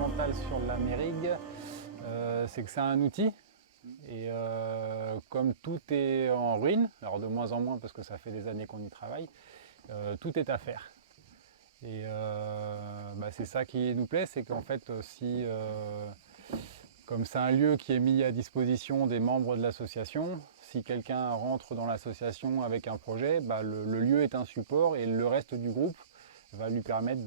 fondamental sur l'Amérique, c'est que c'est un outil. Et comme tout est en ruine, alors de moins en moins parce que ça fait des années qu'on y travaille, tout est à faire. Et c'est ça qui nous plaît, c'est qu'en fait, si comme c'est un lieu qui est mis à disposition des membres de l'association, si quelqu'un rentre dans l'association avec un projet, le lieu est un support et le reste du groupe va lui permettre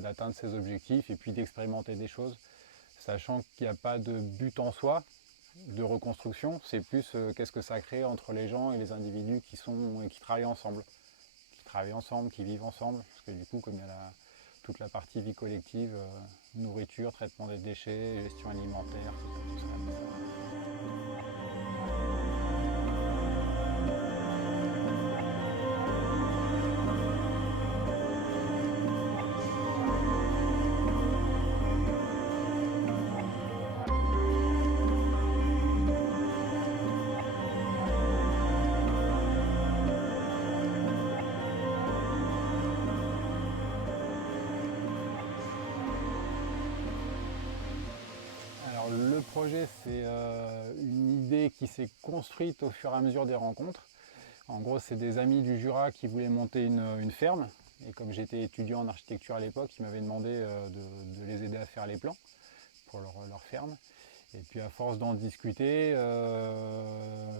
d'atteindre ses objectifs et puis d'expérimenter des choses, sachant qu'il n'y a pas de but en soi de reconstruction, c'est plus qu'est-ce que ça crée entre les gens et les individus qui travaillent ensemble, qui vivent ensemble, parce que du coup, comme il y a toute la partie vie collective, nourriture, traitement des déchets, gestion alimentaire, tout ça. Alors le projet, c'est une idée qui s'est construite au fur et à mesure des rencontres. En gros, c'est des amis du Jura qui voulaient monter une ferme. Et comme j'étais étudiant en architecture à l'époque, ils m'avaient demandé de les aider à faire les plans pour leur ferme. Et puis à force d'en discuter,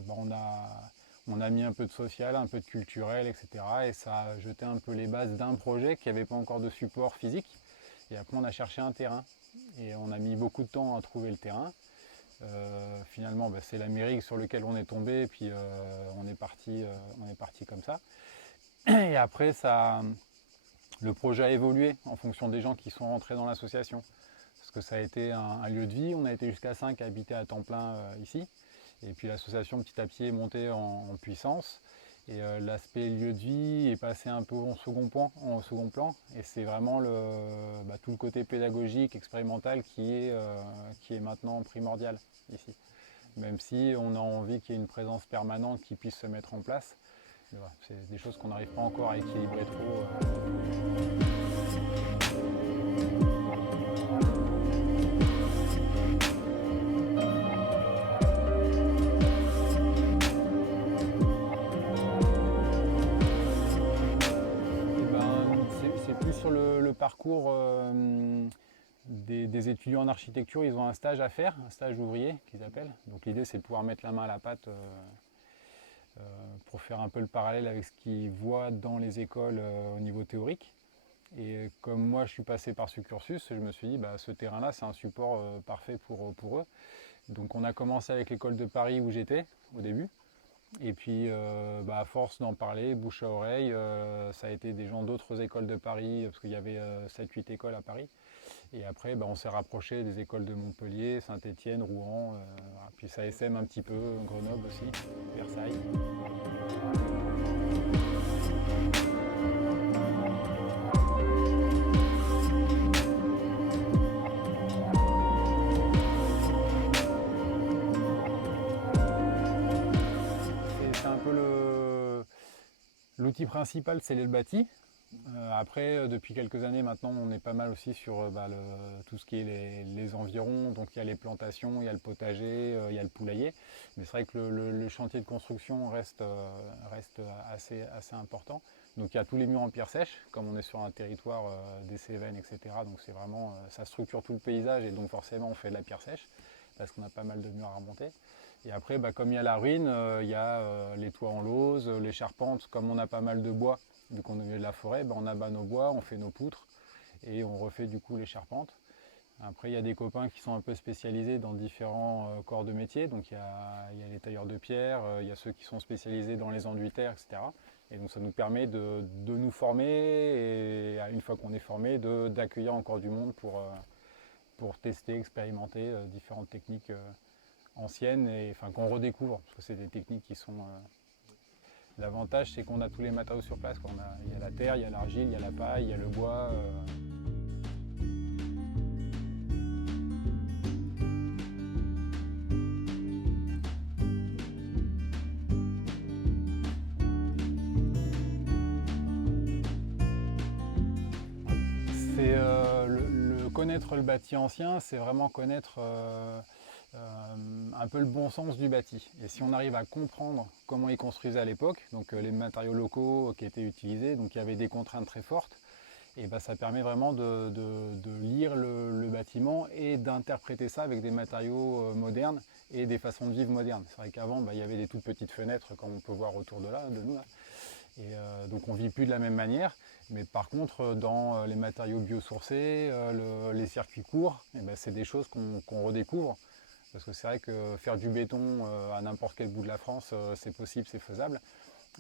on a mis un peu de social, un peu de culturel, etc. Et ça a jeté un peu les bases d'un projet qui n'avait pas encore de support physique. Et après, on a cherché un terrain. Et on a mis beaucoup de temps à trouver le terrain. Finalement, c'est l'Amérique sur lequel on est tombé, et puis on est parti comme ça. Et après, le projet a évolué en fonction des gens qui sont rentrés dans l'association. Parce que ça a été un lieu de vie, on a été jusqu'à 5 à habiter à temps plein ici. Et puis l'association petit à petit est montée en puissance. Et l'aspect lieu de vie est passé un peu en second plan. Et c'est vraiment tout le côté pédagogique, expérimental qui est maintenant primordial ici. Même si on a envie qu'il y ait une présence permanente qui puisse se mettre en place. Voilà, c'est des choses qu'on n'arrive pas encore à équilibrer trop. C'est plus sur le parcours des étudiants en architecture. Ils ont un stage à faire, un stage ouvrier qu'ils appellent. Donc l'idée, c'est de pouvoir mettre la main à la pâte pour faire un peu le parallèle avec ce qu'ils voient dans les écoles au niveau théorique. Et comme moi, je suis passé par ce cursus, je me suis dit, ce terrain-là, c'est un support parfait pour eux. Donc on a commencé avec l'école de Paris où j'étais au début. Et puis à force d'en parler, bouche à oreille, ça a été des gens d'autres écoles de Paris, parce qu'il y avait 7-8 écoles à Paris. Et après on s'est rapproché des écoles de Montpellier, Saint-Étienne, Rouen, puis ça SM un petit peu, Grenoble aussi, Versailles. L'outil principal, c'est le bâti. Après, depuis quelques années maintenant, on est pas mal aussi sur tout ce qui est les environs. Donc il y a les plantations, il y a le potager, il y a le poulailler. Mais c'est vrai que le chantier de construction reste assez important. Donc il y a tous les murs en pierre sèche, comme on est sur un territoire des Cévennes, etc. Donc c'est vraiment, ça structure tout le paysage et donc forcément on fait de la pierre sèche parce qu'on a pas mal de murs à remonter. Et après, comme il y a la ruine, il y a les toits en lauze, les charpentes. Comme on a pas mal de bois, vu qu'on est au milieu de la forêt, on abat nos bois, on fait nos poutres et on refait du coup les charpentes. Après, il y a des copains qui sont un peu spécialisés dans différents corps de métier. Donc il y a les tailleurs de pierre, il y a ceux qui sont spécialisés dans les enduits-terre, etc. Et donc ça nous permet de nous former et une fois qu'on est formé, d'accueillir encore du monde pour tester, expérimenter différentes techniques anciennes et qu'on redécouvre, parce que c'est des techniques qui sont... L'avantage, c'est qu'on a tous les matériaux sur place. Il y a la terre, il y a l'argile, il y a la paille, il y a le bois. connaître le bâti ancien, c'est vraiment connaître un peu le bon sens du bâti. Et si on arrive à comprendre comment ils construisaient à l'époque, donc les matériaux locaux qui étaient utilisés, donc il y avait des contraintes très fortes, et ben, ça permet vraiment de lire le bâtiment et d'interpréter ça avec des matériaux modernes et des façons de vivre modernes. C'est vrai qu'avant, il y avait des toutes petites fenêtres comme on peut voir autour de nous. Là. Et donc on ne vit plus de la même manière. Mais par contre, dans les matériaux biosourcés, les circuits courts, et ben, c'est des choses qu'on redécouvre. Parce que c'est vrai que faire du béton à n'importe quel bout de la France, c'est possible, c'est faisable.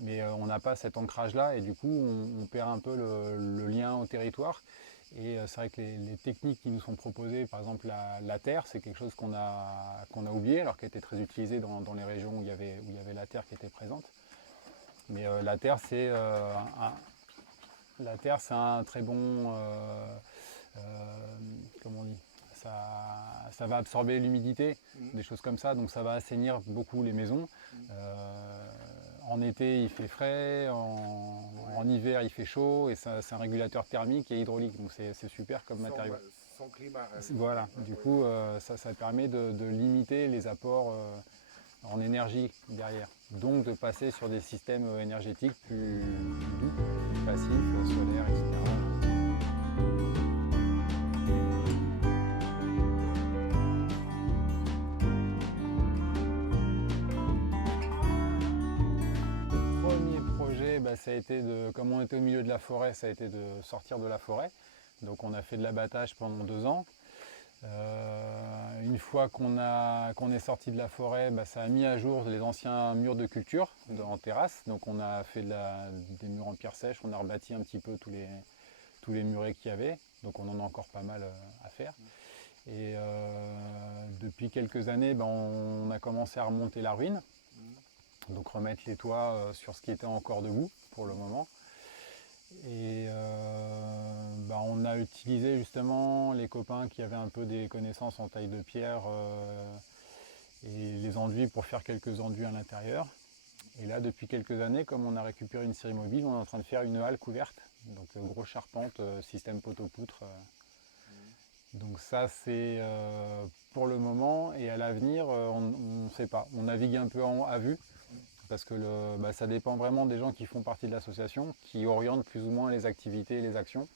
Mais on n'a pas cet ancrage-là et du coup, on perd un peu le lien au territoire. Et c'est vrai que les techniques qui nous sont proposées, par exemple la terre, c'est quelque chose qu'on a oublié, alors qu'elle était très utilisée dans les régions où il y avait la terre qui était présente. Mais la terre, c'est un très bon, comment on dit, ça va absorber l'humidité, des choses comme ça, donc ça va assainir beaucoup les maisons. En été, il fait frais, en hiver, il fait chaud, et c'est un régulateur thermique et hydraulique, donc c'est super comme matériau. Son climat. Voilà, du coup, ça permet de limiter les apports en énergie derrière. Donc de passer sur des systèmes énergétiques plus doux, plus passifs, solaires, etc. Ça a été comme on était au milieu de la forêt, ça a été de sortir de la forêt. Donc on a fait de l'abattage pendant 2 ans. Une fois qu'on est sorti de la forêt, ça a mis à jour les anciens murs de culture en terrasse. Donc on a fait des murs en pierre sèche, on a rebâti un petit peu tous les murets qu'il y avait. Donc on en a encore pas mal à faire. Et depuis quelques années, on a commencé à remonter la ruine. Donc remettre les toits sur ce qui était encore debout pour le moment. Et on a utilisé justement les copains qui avaient un peu des connaissances en taille de pierre et les enduits pour faire quelques enduits à l'intérieur. Et là, depuis quelques années, comme on a récupéré une série mobile, on est en train de faire une halle couverte. Donc grosse charpente, système poteau-poutre. Donc ça, c'est pour le moment. Et à l'avenir, on ne sait pas. On navigue un peu à vue. Parce que ça dépend vraiment des gens qui font partie de l'association, qui orientent plus ou moins les activités et les actions.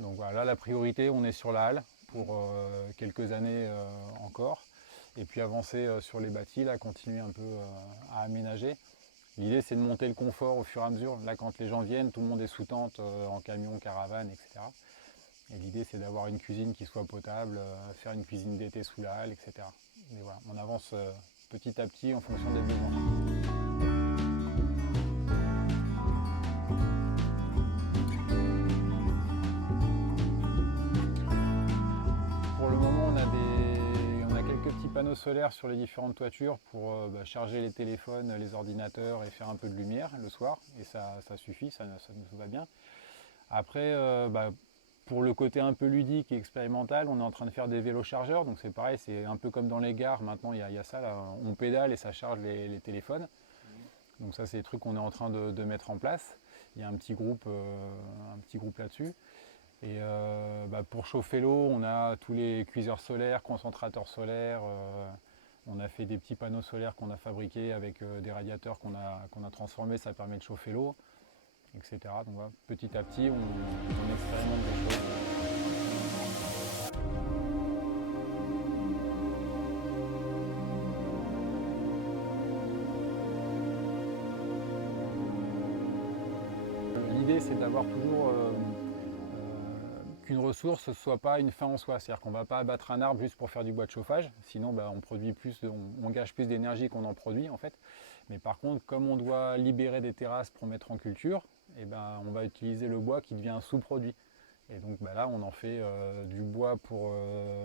Donc voilà, la priorité, on est sur la halle pour quelques années encore. Et puis avancer sur les bâtis, là, continuer un peu à aménager. L'idée, c'est de monter le confort au fur et à mesure. Là, quand les gens viennent, tout le monde est sous tente, en camion, caravane, etc. Et l'idée, c'est d'avoir une cuisine qui soit potable, faire une cuisine d'été sous la halle, etc. Mais voilà, on avance petit à petit en fonction des besoins. Panneaux solaires sur les différentes toitures pour charger les téléphones, les ordinateurs et faire un peu de lumière le soir. Et ça suffit, ça nous va bien. Après, pour le côté un peu ludique et expérimental, on est en train de faire des vélos chargeurs. Donc c'est pareil, c'est un peu comme dans les gares. Maintenant, il y a ça, là, on pédale et ça charge les téléphones. Donc ça, c'est des trucs qu'on est en train de mettre en place. Il y a un petit groupe là-dessus. Et pour chauffer l'eau, on a tous les cuiseurs solaires, concentrateurs solaires. On a fait des petits panneaux solaires qu'on a fabriqués avec des radiateurs qu'on a transformés, ça permet de chauffer l'eau, etc. Donc voilà, petit à petit, on expérimente des choses. L'idée, c'est d'avoir toujours qu'une ressource ne soit pas une fin en soi. C'est-à-dire qu'on ne va pas abattre un arbre juste pour faire du bois de chauffage, sinon on produit on gâche plus d'énergie qu'on en produit en fait. Mais par contre, comme on doit libérer des terrasses pour mettre en culture, on va utiliser le bois qui devient un sous-produit. Et donc là, on en fait du bois pour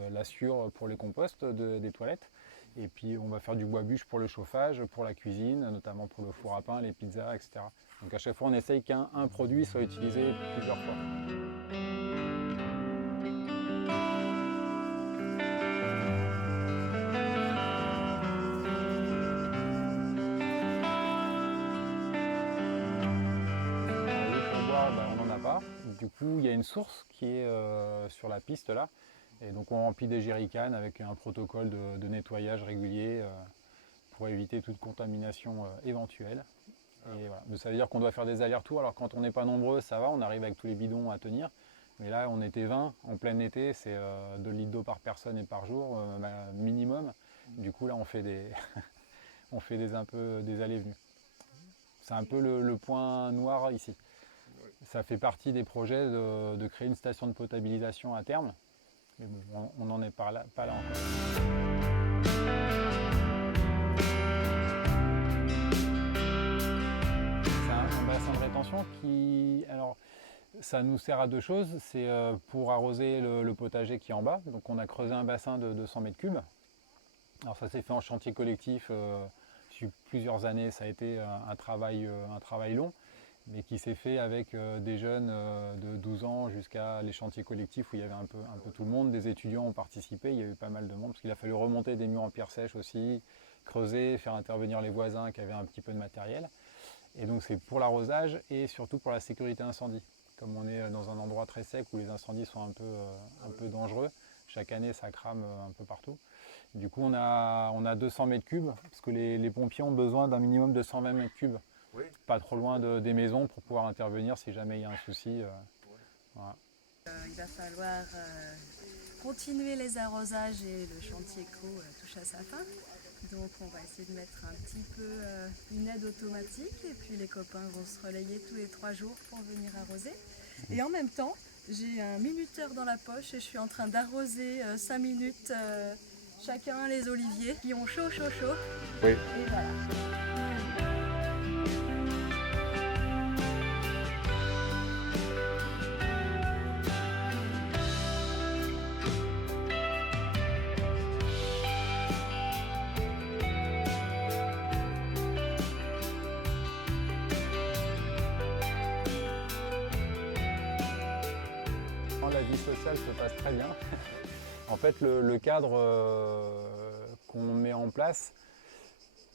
la sciure, pour les composts des toilettes. Et puis on va faire du bois bûche pour le chauffage, pour la cuisine, notamment pour le four à pain, les pizzas, etc. Donc à chaque fois, on essaye qu'un produit soit utilisé plusieurs fois. Du coup, il y a une source qui est sur la piste là, Et donc on remplit des jerrycans avec un protocole de nettoyage régulier pour éviter toute contamination éventuelle. Et voilà. Ça veut dire qu'on doit faire des allers-retours. Alors quand on n'est pas nombreux, ça va, on arrive avec tous les bidons à tenir. Mais là, on était 20 en plein été, c'est 2 litres d'eau par personne et par jour, minimum. Du coup, là, on fait on fait un peu des allées-venues. C'est un peu le point noir ici. Ça fait partie des projets de créer une station de potabilisation à terme. Mais bon, on n'en est pas là encore. C'est un bassin de rétention qui... Alors, ça nous sert à deux choses. C'est pour arroser le potager qui est en bas. Donc on a creusé un bassin de 200 mètres cubes. Alors ça s'est fait en chantier collectif sur plusieurs années. Ça a été un travail long, mais qui s'est fait avec des jeunes de 12 ans jusqu'à les chantiers collectifs où il y avait un peu tout le monde. Des étudiants ont participé, il y a eu pas mal de monde, parce qu'il a fallu remonter des murs en pierre sèche aussi, creuser, faire intervenir les voisins qui avaient un petit peu de matériel. Et donc c'est pour l'arrosage et surtout pour la sécurité incendie. Comme on est dans un endroit très sec où les incendies sont un peu dangereux, chaque année ça crame un peu partout. Du coup on a 200 mètres cubes, parce que les pompiers ont besoin d'un minimum de 120 mètres cubes, pas trop loin des maisons pour pouvoir intervenir si jamais il y a un souci. Voilà. Il va falloir continuer les arrosages et le chantier co touche à sa fin. Donc on va essayer de mettre un petit peu une aide automatique et puis les copains vont se relayer tous les 3 jours pour venir arroser. Et en même temps, j'ai un minuteur dans la poche et je suis en train d'arroser 5 minutes chacun les oliviers qui ont chaud. Oui. Et voilà. La vie sociale se passe très bien. En fait, le cadre qu'on met en place,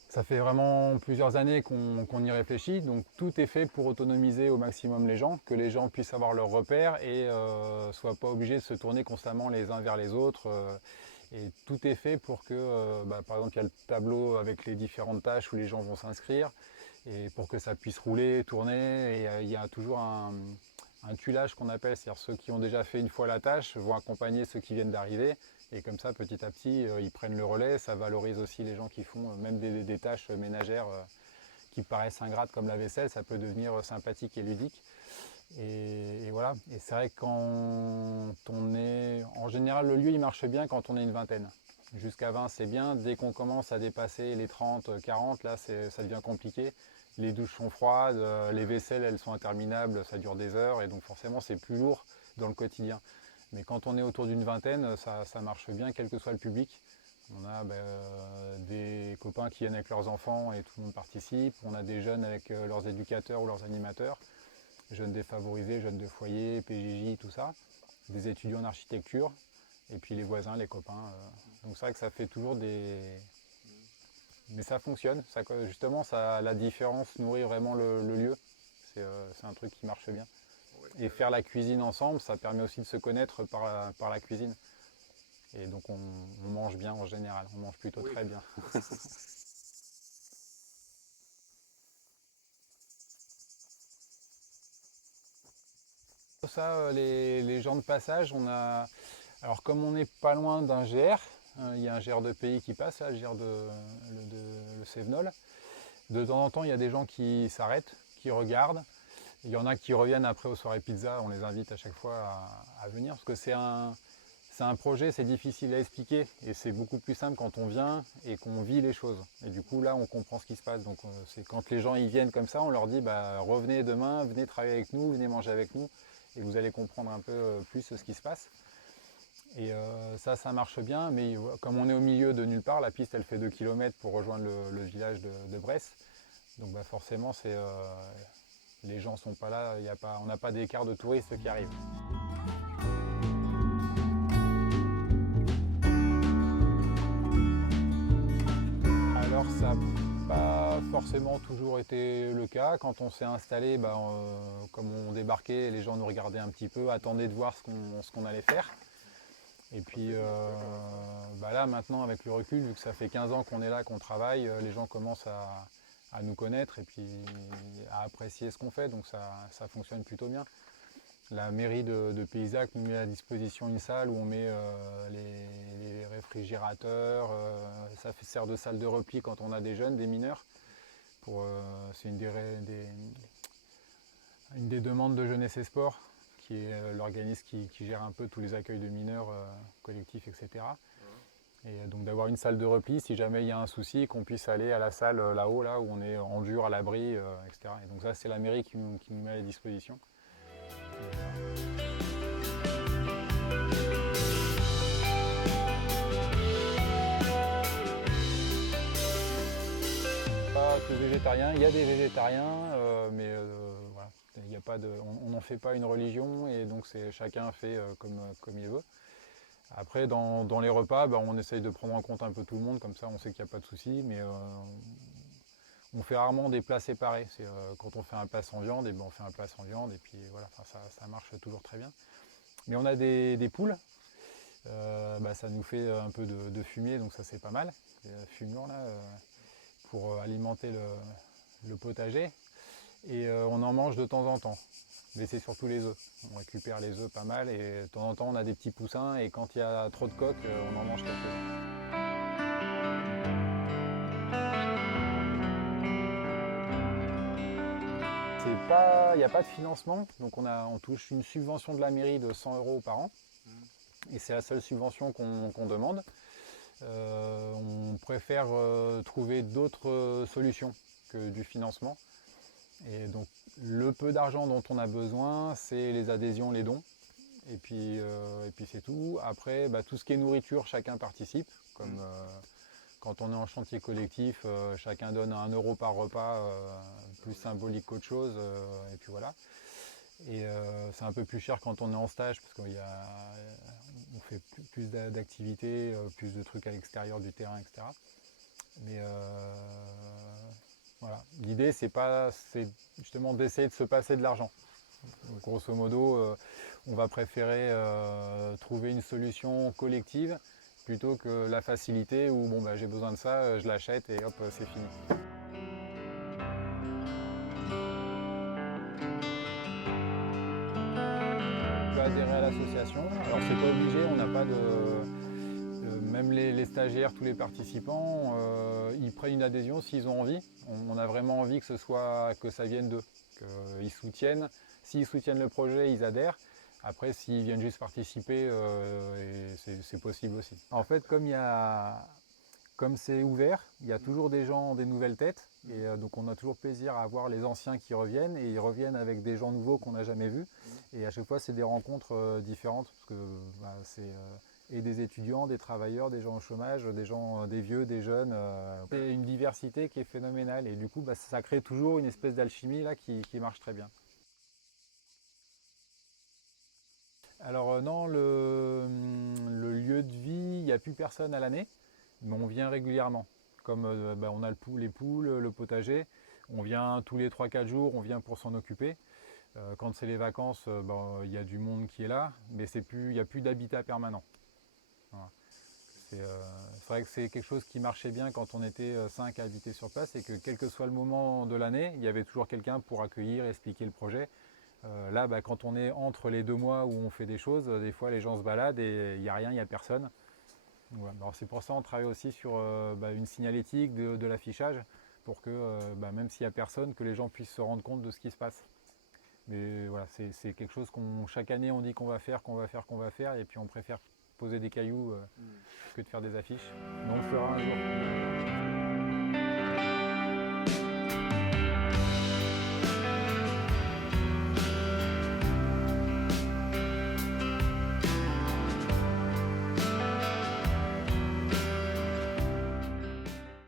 ça fait vraiment plusieurs années qu'on y réfléchit. Donc tout est fait pour autonomiser au maximum les gens, que les gens puissent avoir leurs repères et ne soient pas obligés de se tourner constamment les uns vers les autres. Et tout est fait pour que, par exemple, il y a le tableau avec les différentes tâches où les gens vont s'inscrire, et pour que ça puisse rouler, tourner. Et il y a toujours un tuilage qu'on appelle, c'est-à-dire ceux qui ont déjà fait une fois la tâche vont accompagner ceux qui viennent d'arriver, et comme ça petit à petit ils prennent le relais. Ça valorise aussi les gens qui font même des tâches ménagères qui paraissent ingrates comme la vaisselle, ça peut devenir sympathique et ludique. Et voilà, et c'est vrai que quand on est... En général le lieu il marche bien quand on est une vingtaine. Jusqu'à 20 c'est bien, dès qu'on commence à dépasser les 30, 40, là ça devient compliqué. Les douches sont froides, les vaisselles elles sont interminables, ça dure des heures, et donc forcément c'est plus lourd dans le quotidien. Mais quand on est autour d'une vingtaine, ça marche bien quel que soit le public. On a des copains qui viennent avec leurs enfants et tout le monde participe. On a des jeunes avec leurs éducateurs ou leurs animateurs, jeunes défavorisés, jeunes de foyer, PJJ, tout ça. Des étudiants en architecture, et puis les voisins, les copains. Donc c'est vrai que ça fait toujours des... Mais ça fonctionne, justement la différence nourrit vraiment le lieu. C'est un truc qui marche bien. Et faire la cuisine ensemble, ça permet aussi de se connaître par la cuisine. Et donc on mange bien en général, on mange plutôt très bien. Ça, les gens de passage, alors comme on n'est pas loin d'un GR, il y a un GR de pays qui passe, là, le GR le Cévenol. De temps en temps, il y a des gens qui s'arrêtent, qui regardent. Il y en a qui reviennent après aux soirées pizza, on les invite à chaque fois à venir, parce que c'est un projet, c'est difficile à expliquer, et c'est beaucoup plus simple quand on vient et qu'on vit les choses. Et du coup là on comprend ce qui se passe. Donc c'est quand les gens y viennent comme ça, on leur dit revenez demain, venez travailler avec nous, venez manger avec nous, et vous allez comprendre un peu plus ce qui se passe. Et ça marche bien, mais comme on est au milieu de nulle part, la piste elle fait 2 km pour rejoindre le village de Bresse. Donc forcément les gens sont pas là, on n'a pas d'écart de touristes qui arrivent. Alors ça n'a pas forcément toujours été le cas. Quand on s'est installé, comme on débarquait, les gens nous regardaient un petit peu, attendaient de voir ce qu'on allait faire. Et puis là maintenant avec le recul, vu que ça fait 15 ans qu'on est là, qu'on travaille, les gens commencent à nous connaître et puis à apprécier ce qu'on fait, donc ça fonctionne plutôt bien. La mairie de Paysac nous met à disposition une salle où on met les réfrigérateurs, ça sert de salle de repli quand on a des jeunes, des mineurs. C'est une des demandes de Jeunesse et Sport, qui est l'organisme qui gère un peu tous les accueils de mineurs collectifs, etc. Et donc d'avoir une salle de repli, si jamais il y a un souci, qu'on puisse aller à la salle là-haut, là où on est en dur, à l'abri, etc. Et donc ça, c'est la mairie qui nous met à la disposition. Pas que végétarien, il y a des végétariens, mais voilà, il y a pas on n'en fait pas une religion et donc chacun fait comme il veut. Après, dans les repas, on essaye de prendre en compte un peu tout le monde, comme ça on sait qu'il n'y a pas de souci, mais on fait rarement des plats séparés. Quand on fait un plat sans viande, on fait un plat sans viande, et puis voilà, ça marche toujours très bien. Mais on a des poules, ça nous fait un peu de fumier, donc ça c'est pas mal, des fumures là, pour alimenter le potager. Et on en mange de temps en temps. Mais c'est surtout les œufs. On récupère les œufs pas mal et de temps en temps on a des petits poussins et quand il y a trop de coques, on en mange quelques-uns. Il n'y a pas de financement, donc on touche une subvention de la mairie de 100 € par an. Et c'est la seule subvention qu'on demande. On préfère trouver d'autres solutions que du financement. Et donc le peu d'argent dont on a besoin, c'est les adhésions, les dons. Et puis c'est tout. Après, tout ce qui est nourriture, chacun participe. Comme quand on est en chantier collectif, chacun donne 1 € par repas, plus symbolique qu'autre chose. Et puis voilà. Et c'est un peu plus cher quand on est en stage parce qu'on fait plus d'activités, plus de trucs à l'extérieur du terrain, etc. Mais voilà, l'idée c'est justement d'essayer de se passer de l'argent. Grosso modo, on va préférer trouver une solution collective plutôt que la facilité où j'ai besoin de ça, je l'achète et hop, c'est fini. On peut adhérer à l'association, alors c'est pas obligé, on n'a pas même les stagiaires, tous les participants, ils prennent une adhésion s'ils ont envie. On a vraiment envie que ça vienne d'eux, qu'ils soutiennent. S'ils soutiennent le projet, ils adhèrent. Après, s'ils viennent juste participer, c'est possible aussi. En fait, comme c'est ouvert, il y a toujours des gens, des nouvelles têtes. Et donc on a toujours plaisir à voir les anciens qui reviennent. Et ils reviennent avec des gens nouveaux qu'on n'a jamais vus. Et à chaque fois, c'est des rencontres différentes. Parce que c'est et des étudiants, des travailleurs, des gens au chômage, des vieux, des jeunes. C'est une diversité qui est phénoménale. Et du coup, ça crée toujours une espèce d'alchimie là qui marche très bien. Alors non, le lieu de vie, il n'y a plus personne à l'année, mais on vient régulièrement. Comme on a les poules, le potager, on vient tous les 3-4 jours, on vient pour s'en occuper. Quand c'est les vacances, il y a du monde qui est là, mais il n'y a plus d'habitat permanent. Voilà. C'est vrai que c'est quelque chose qui marchait bien quand on était 5 à habiter sur place, et que quel que soit le moment de l'année, il y avait toujours quelqu'un pour accueillir, expliquer le projet. Là, quand on est entre les 2 mois où on fait des choses, des fois les gens se baladent et il n'y a rien, il n'y a personne. Voilà. Alors c'est pour ça qu'on travaille aussi sur une signalétique, de l'affichage, pour que même s'il n'y a personne, que les gens puissent se rendre compte de ce qui se passe. Mais voilà, c'est quelque chose chaque année on dit qu'on va faire, et puis on préfère poser des cailloux que de faire des affiches. Mais on le fera un jour.